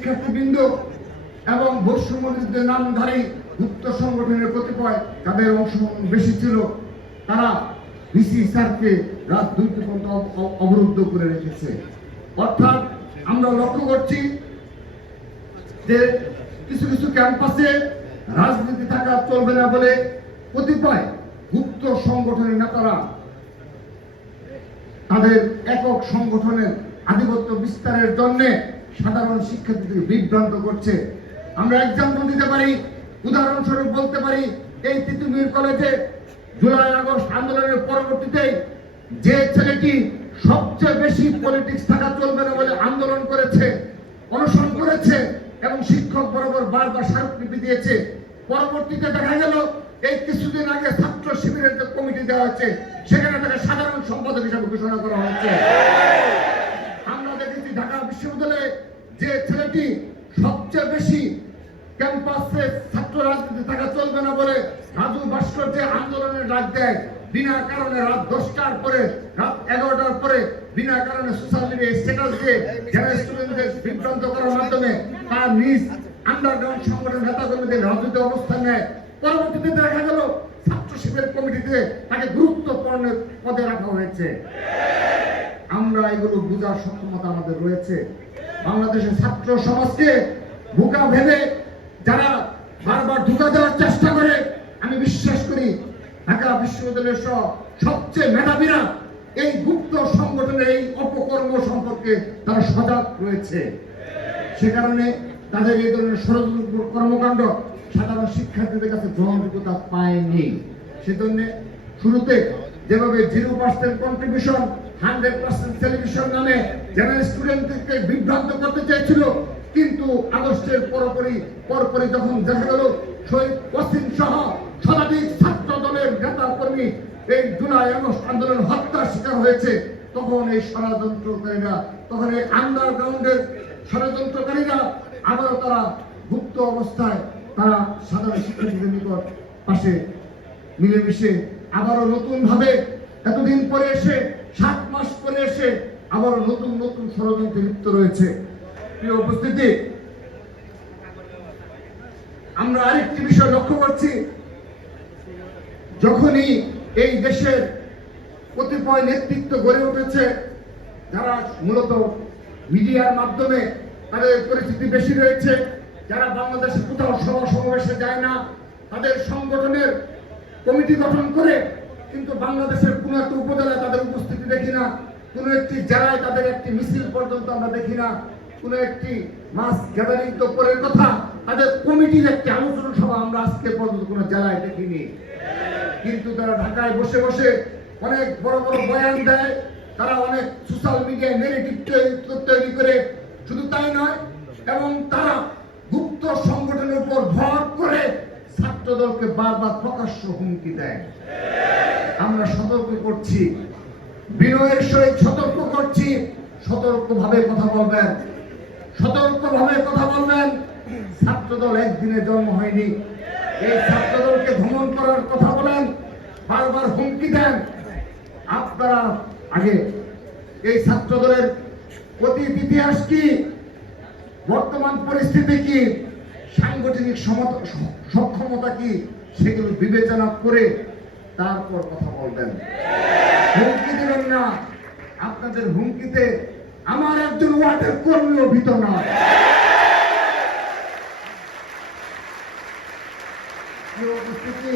শিক্ষার্থীবৃন্দ এবং বৈষম্যবিরোধী নামধারী গুপ্ত সংগঠনের কতিপয় যাদের অংশগ্রহণ বেশি ছিল, তারা ভিসি স্যারকে রাত 2টা পর্যন্ত অবরুদ্ধ করে রেখেছে। অর্থাৎ আমরা লক্ষ্য করছি যে কিছু কিছু ক্যাম্পাসে রাজনীতি থাকা চলবে না বলে কতিপয় গুপ্ত সংগঠনের নেতারা তাদের একক সংগঠনের আধিপত্য বিস্তারের জন্য সাধারণ শিক্ষার্থীদের বিভ্রান্ত করছে। আমরা এক্সাম্পল দিতে পারি, উদাহরণস্বরূপ বলতে পারি, এই তিতুমির কলেজে জুলাই আগস্ট আন্দোলনের পরবর্তীতে যে ছেলেটি সবচেয়ে বেশি পলিটিক্স থাকা চলবে না বলে আন্দোলন করেছে, অনশন করেছে এবং শিক্ষক বরাবর বারবার স্মারকলিপি দিয়েছে, পরবর্তীতে দেখা গেল এই কিছুদিন আগে ছাত্র শিবিরের যে কমিটি দেওয়া হচ্ছে সেখানে তাকে সাধারণ সম্পাদক হিসাবে ঘোষণা করা হয়েছে। আমরা দেখেছি ঢাকা বিশ্ববিদ্যালয়ে যে ছেলেটি সবচেয়ে বেশি ক্যাম্পাসে ছাত্র রাজনীতি থাকা চলবে না বলে রাজু ভাস্কর্য আন্দোলনের ডাক দেয়, বিনা কারণে রাত 10টার পরে রাত 11টার পরে বিনা কারণে সোশ্যাল মিডিয়ায় স্ট্যাটাস দিয়ে যারা স্টুডেন্টদের বিভ্রান্ত করার মাধ্যমে তার নিজ আন্ডারগ্রাউন্ড সংগঠনের নেতাকর্মীদের রাজনীতি অবস্থান নেয়। পরবর্তীতে দেখা গেল ছাত্র শিবির কমিটিতে তাকে গুরুত্বপূর্ণ পদে রাখা হয়েছে। আমরা এগুলো বোঝার সক্ষমতা আমাদের রয়েছে। বাংলাদেশের ছাত্র সমাজকে বোকা ভেবে যারা বারবার ধোঁকা দেওয়ার চেষ্টা করে, আমি বিশ্বাস করি ঢাকা বিশ্ববিদ্যালয়ের সহ সবচেয়ে মেধাবীরা এই গুপ্ত সংগঠনের এই অপকর্ম সম্পর্কে তারা সজাগ রয়েছে। সে কারণে তাদের এই ধরনের ষড়যন্ত্র কর্মকাণ্ড সাধারণ শিক্ষার্থীদের কাছে গ্রহণযোগ্যতা পায়নি। সেজন্য শুরুতে যেভাবে 0% কন্ট্রিবিউশন 100% টেলিভিশন নামে যারা স্টুডেন্টদেরকে বিভ্রান্ত করতে চাইছিল, কিন্তু আগস্টের পরপরই যখন দেখা গেল শহীদ ওয়াসিম সহ শতাধিক ছাত্র দলের নেতা কর্মী এই জুলাই আগস্ট আন্দোলন হত্যার শিকার হয়েছে, তখন এই ষড়যন্ত্রকারীরা, তখন এই আন্ডারগ্রাউন্ডের ষড়যন্ত্রকারীরা আবারও তারা গুপ্ত অবস্থায় তারা সাধারণ শিক্ষার্থীদের নিকট পাশে মিলেমিশে আবারও নতুন ভাবে এতদিন পরে এসে 7 মাস পরে এসে আবারও নতুন নতুন ষড়যন্ত্রে লিপ্ত রয়েছে। প্রিয় উপস্থিতি, আমরা আরেকটি বিষয় লক্ষ্য করছি, যখনই এই দেশের কতিপয় নেতৃত্ব গড়ে উঠেছে যারা মূলত মিডিয়ার মাধ্যমে তাদের পরিচিতি বেশি রয়েছে, যারা বাংলাদেশে কোথাও সভা সমাবেশে যায় না, তাদের সংগঠনের কমিটি গঠন করে কিন্তু বাংলাদেশের কোন একটা উপজেলায় তাদের উপস্থিতি দেখি না, কোন একটি জেলায় তাদের একটি মিছিল পর্যন্ত আমরা দেখি না, কোন একটি মাস গ্যাদারিং তো পরের কথা, তাদের কমিটির একটি আলোচনা সভা আমরা আজকে পর্যন্ত কোন জেলায় দেখিনি। কিন্তু তারা ঢাকায় বসে বসে অনেক বড় বড় বয়ান দেয়, তারা অনেক সোশ্যাল মিডিয়ায় নেগেটিভ তৈরি করে, শুধু তাই নয়, এবং তারা গুপ্ত সংগঠনের উপর ভর করে ছাত্র দলকে বারবার প্রকাশ্য হুমকি দেয়। আমরা সতর্ক করছি, বিনয়ের সহিত সতর্ক করছি, সতর্কভাবে কথা বলবেন, সতর্কভাবে কথা বলবেন। ছাত্রদল একদিনে জন্ম হয়নি, এই ছাত্রদলকে ভ্রমণ করার কথা বলেন, বারবার হুমকি দেন। আপনারা আগে এই ছাত্রদলের অতীত ইতিহাস কি, বর্তমান পরিস্থিতি কি, সাংগঠনিক সক্ষমতা কি, সেগুলো বিবেচনা করে তারপর কথা বলবেন। হুমকি দিবেন না, আপনাদের হুমকিতে আমার একজন ওয়ার্ডের কর্মীও ভীত নয়। উপস্থিতি